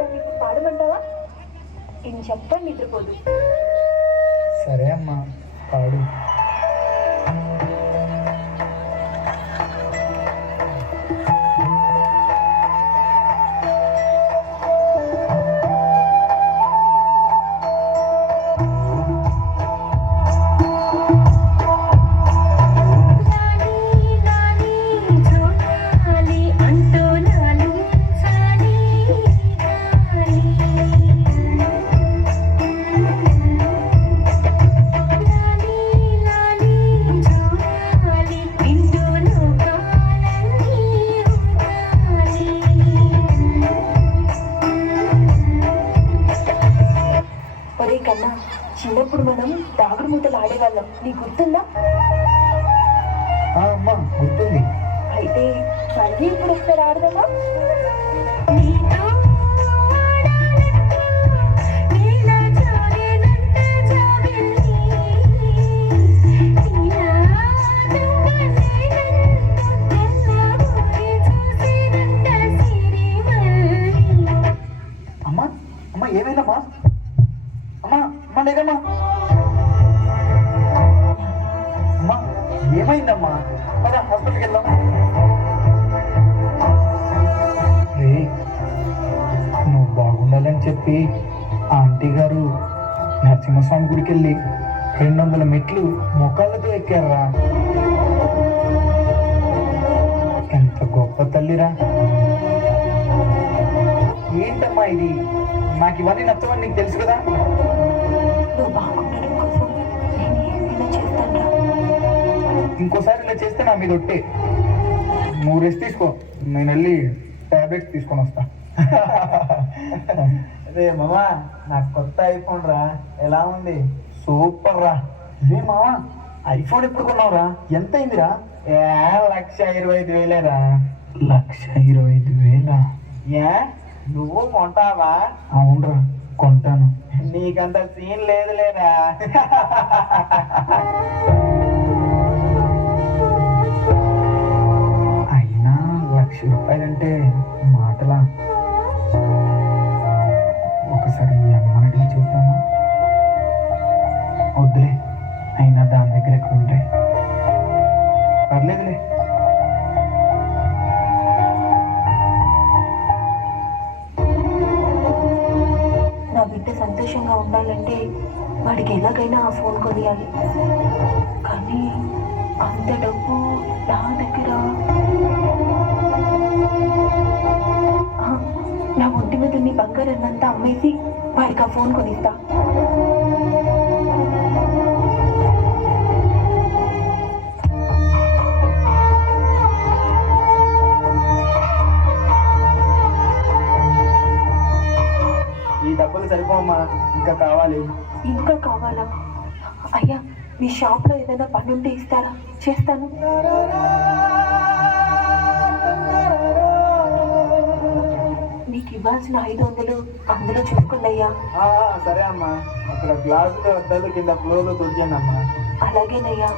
మళ్ళీ దాన్ని పాడమంటావా? ఇది చెప్పండి నిద్రపోదు. సరే అమ్మా పాడు. కన్నా చిన్నప్పుడు మనం దాగుడు మూతలు ఆడేవాళ్ళం. నీకు గుర్తుందా? ఆ, అమ్మా గుర్తుంది. అయితే మళ్ళీ ఇప్పుడు ఒకసారి ఆడదామా? నరసింహస్వామి గుడికి వెళ్ళి రెండు వందల మెట్లు మొక్కలతో ఎక్కారా ఎంత గొప్ప తల్లిరా. ఏంటమ్మా ఇది? నాకు ఇవన్నీ నచ్చవని నీకు తెలుసు కదా? ఇంకోసారి ఇలా చేస్తే నా మీద ఒట్టే. నువ్వు రెస్ట్ తీసుకో. నేను వెళ్ళి టాబ్లెట్స్ తీసుకొని వస్తా. రే మామా నాకు కొత్త ఐఫోన్ రా. ఎలా ఉంది? సూపర్ రా. రే మావా ఐఫోన్ ఎప్పుడు కొన్నావురా? ఎంత అయిందిరా? ఏ లక్ష ఇరవై ఐదు వేలేరా? లక్ష ఇరవై ఐదు వేల? ఏ నువ్వు కొంటావా? అవునరా కొంటాను. నీకంత సీన్ లేదులేరా? అయినా లక్ష రూపాయలంటే మాటలా? వద్దులే. అయినా దాని దగ్గర ఎక్కడ ఉంటాయి? పర్లేదులే. నా బిడ్డ సంతోషంగా ఉండాలంటే వాడికి ఎలాగైనా ఆ ఫోన్ కొనియాలి. కానీ అంత డబ్బు నా దగ్గర. నా ఒంటి మీద నీ బంగారాన్నంతా అమ్మేసి వాడికి ఆ ఫోన్ కొనిస్తా. మీ షాప్లో ఏదైనా పని ఉంటే ఇస్తారా? చేస్తాను. నీకు ఇవ్వాల్సిన ఐదు వందలు అందులో ఆ, సరే అమ్మా. అక్కడ గ్లాసులు అద్దాలు కింద ఫ్లోర్లు దొరికాను అమ్మా అలాగేనయ్యా.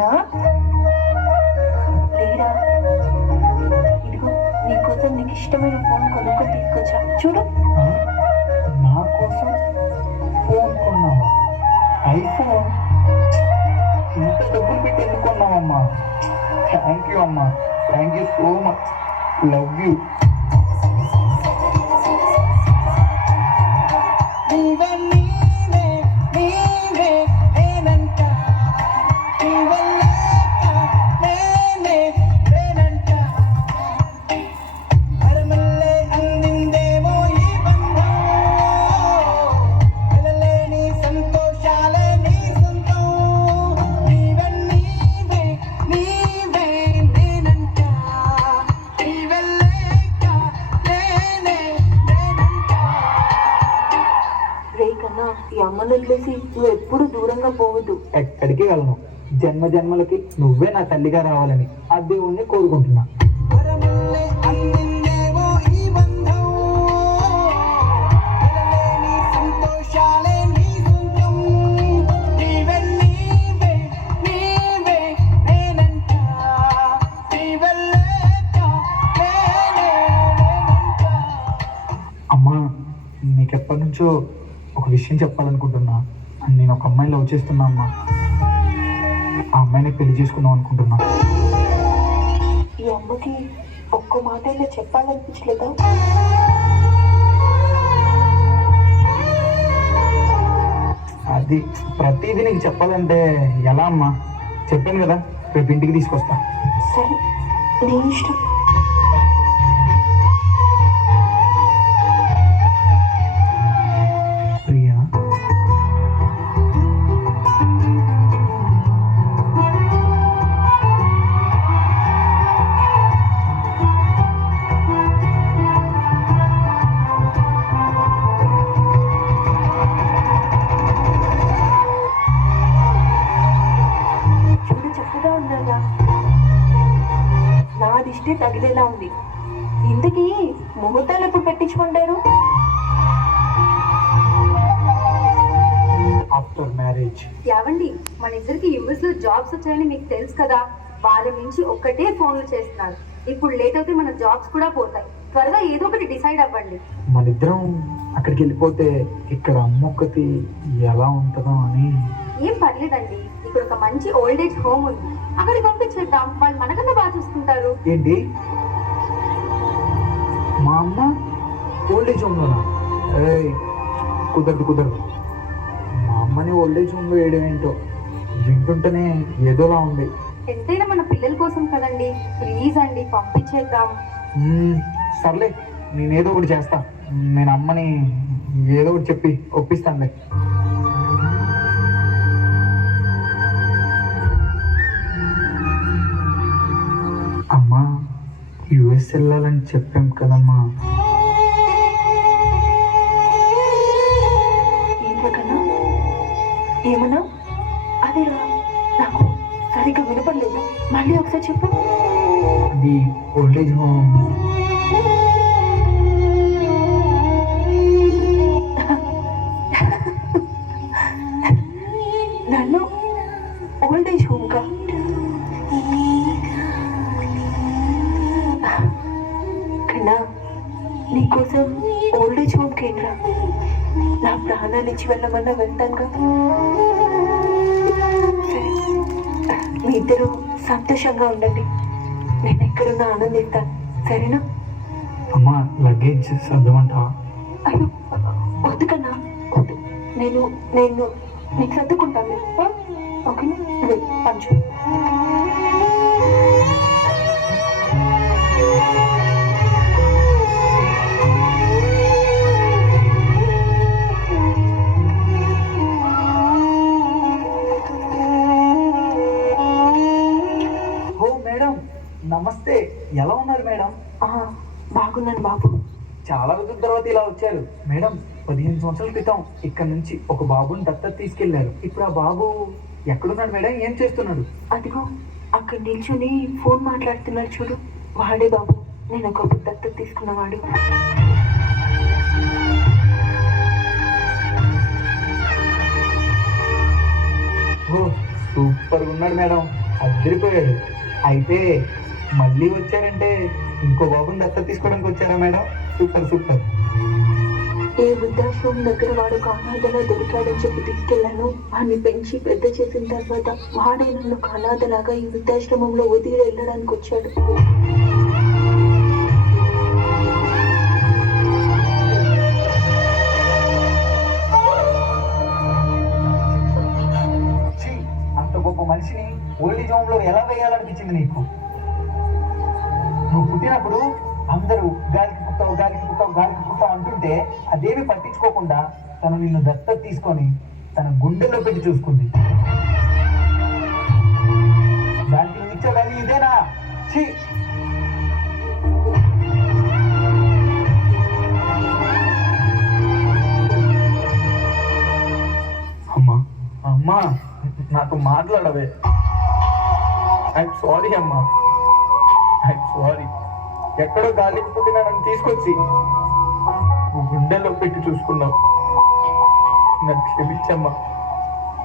కన్నా లేరా? ఇదిగో నీకోసం నీకు ఇష్టమైన ఫోన్ కొనుక్కొని తీసుకొచ్చా. చూడు. నా కోసం ఫోన్ కొన్నావా? ఐఫోన్? ఇంత డబ్బులు పెట్టి ఎందుకున్నావమ్మా థ్యాంక్ యూ అమ్మా. Thank you so much love you వదిలేసి నువ్వు ఎప్పుడు దూరంగా పోవద్దు. ఎక్కడికి వెళ్ళను? జన్మ జన్మలకి నువ్వే నా తల్లిగా రావాలని ఆ దేవుణ్ణి కోరుకుంటున్నా. విషయం చెప్పాలనుకుంటున్నా నేను ఒక అమ్మాయిని లవ్ చేస్తున్నా అమ్మా. ఆ అమ్మాయిని పెళ్ళి చేసుకుందాం అనుకుంటున్నా. ఈ అమ్మకి ఒక్క మాట అయినా చెప్పాలనిపించలేదా? అది ప్రతిదీ నీకు చెప్పాలంటే ఎలా అమ్మా? చెప్పాను కదా రేపు ఇంటికి తీసుకొస్తా. సరే నీ ఇష్టం. దిష్టి తగిలేలా ఉంది. ఇంతకీ ముహూర్తాలు ఎప్పుడు పెట్టించుకుంటారు? ఆఫ్టర్ మ్యారేజ్ యావండి మన ఇద్దరికి యుఎస్లో జాబ్స్ వచ్చాయని మీకు తెలుసు కదా. వారం నుంచి ఒక్కటే ఫోన్లు చేస్తున్నారు. ఇప్పుడు లేట్ అయితే మన జాబ్స్ కూడా పోతాయి. త్వరగా ఏదో ఒకటి డిసైడ్ అవ్వండి. మన ఇద్దరం అక్కడికి వెళ్ళిపోతే ఇక్కడ అమ్మొక్కతి ఎలా ఉంటుందో అని ఏం పర్లేదండి. ఇక్కడ ఒక మంచి ఓల్డ్ ఏజ్ హోమ్ ఉంది. అక్కడికి పంపించేద్దాం. వాళ్ళు మనకన్నా బాగా చూసుకుంటారు. ఏంటి? మా అమ్మ ఓల్డ్ ఏజ్ హోమ్లోనా కుదరదు కుదరదు. మా అమ్మని ఓల్డ్ ఏజ్ హోమ్లో వేయడం ఏంటో వింటుంటేనే ఏదోలా ఉంది. ఎంతైనా మన పిల్లల కోసం కదండి. ప్లీజ్ అండి పంపించేద్దాం. సర్లే నేనేదో ఒకటి చేస్తా. నేను అమ్మని ఏదో ఒకటి చెప్పి ఒప్పిస్తానులే. అమ్మా యుఎస్ వెళ్ళాలని చెప్పాం కదమ్మా. ఏమన్నా? అదేరా నాకు సరిగ్గా వినపడలేదు. మళ్ళీ ఒకసారి చెప్పు. అది ఓల్డ్ ఏజ్ హోమ్. నీకోసం ఓల్డ్ ఏజ్ హోమ్ కేంద్రా. నా ప్రాణాలు ఇచ్చి వెళ్ళమన్నా వెళ్తానుగా సరే. మీ ఇద్దరు సంతోషంగా ఉండండి. నేను ఎక్కడున్నా ఆనందిస్తాను. సరేనా? అమ్మా లగేజ్ సర్దమంటావా? అయ్యో వద్దు కన్నా వద్దు. నేను నేను నీకు సర్దుకుంటాను? ఓకేనా? పంచు. ఇలా వచ్చారు. మేడం పదిహేను సంవత్సరాల క్రితం ఇక్కడ నుంచి ఒక బాబుని దత్తత తీసుకెళ్ళారు. ఇప్పుడు ఆ బాబు ఎక్కడున్నాడు మేడం? ఏం చేస్తున్నాడు? అదిగో అక్కడ నిల్చుని ఫోన్ మాట్లాడుతున్నాడు చూడు. వాడే బాబు నేను ఒకప్పుడు దత్తత తీసుకున్నవాడు. ఓ సూపర్ ఉన్నాడు మేడం. అద్దరిపోయాడు అయితే మళ్ళీ వచ్చారంటే ఇంకో బాబుని దత్తత తీసుకోవడానికి వచ్చారా మేడం? సూపర్ సూపర్ ఏ వృద్ధాశ్రమం దగ్గర వాడు ఒక దొరికాడని చెప్పి తీసుకెళ్ళాను వాడిని పెంచి పెద్ద చేసిన తర్వాత వాడే నన్ను కానాదలాగా ఈ వృద్ధాశ్రమంలో వదిలి వెళ్ళడానికి వచ్చాడు. అంత గొప్ప మనిషిని ఓల్డ్ ఏజ్ హోమ్లో ఎలా వేయాలనిపించింది నీకు? నువ్వు పుట్టినప్పుడు అందరూ గాలి అంటుంటే అదేమి పట్టించుకోకుండా తను నిన్ను దత్తత తీసుకొని తన గుండెల్లో పెట్టి చూసుకుంది. దానికి నువ్వు ఇచ్చే వాల్యూ ఇదేనా? ఛీ! అమ్మా. అమ్మా నాతో మాట్లాడవే. ఐఎమ్ సారీ అమ్మా. సారీ ఎక్కడో గాలికి పుట్టిన నన్ను తీసుకొచ్చి గుండెలో పెట్టి చూసుకున్నావు. నన్ను క్షమించమ్మా.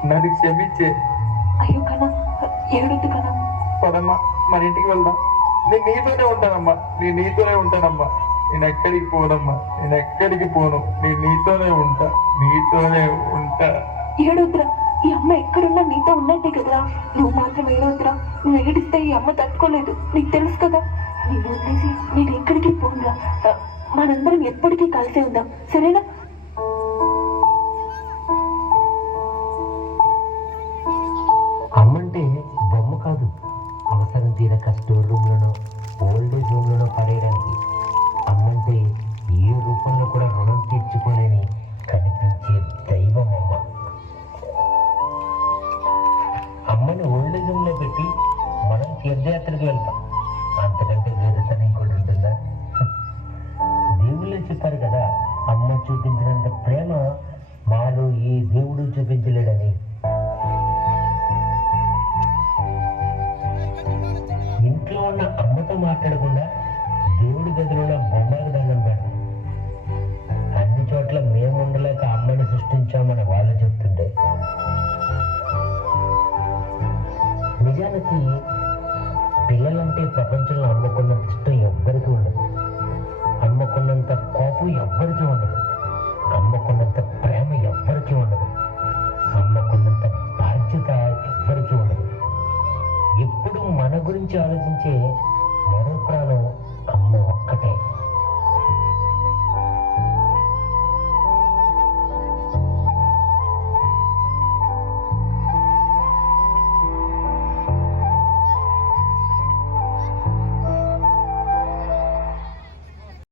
నన్ను క్షమించే. అయ్యో కన్నా ఏడొద్దు కన్నా. పదమ్మా మన ఇంటికి వెళ్దాం. నేను నీతోనే ఉంటానమ్మా. నేను నీతోనే ఉంటానమ్మా. నేను ఎక్కడికి పోనమ్మా. నేను ఎక్కడికి పోను. నేను నీతోనే ఉంటా. నీతోనే ఉంటా. ఏడొద్దురా ఈ అమ్మ ఎక్కడున్నా నీతో ఉన్నట్టే కదరా. నువ్వు మాత్రం ఏడొద్దురా నువ్వు ఏడిస్తే ఈ అమ్మ తట్టుకోలేదు. నీకు తెలుసు కదా? నేను వదిలేసి నేను ఎక్కడికి పోనురా. మనందరం ఎప్పటికీ కలిసే ఉందాం. సరేనా? గురించి ఆలోచించే మరో ప్రాణం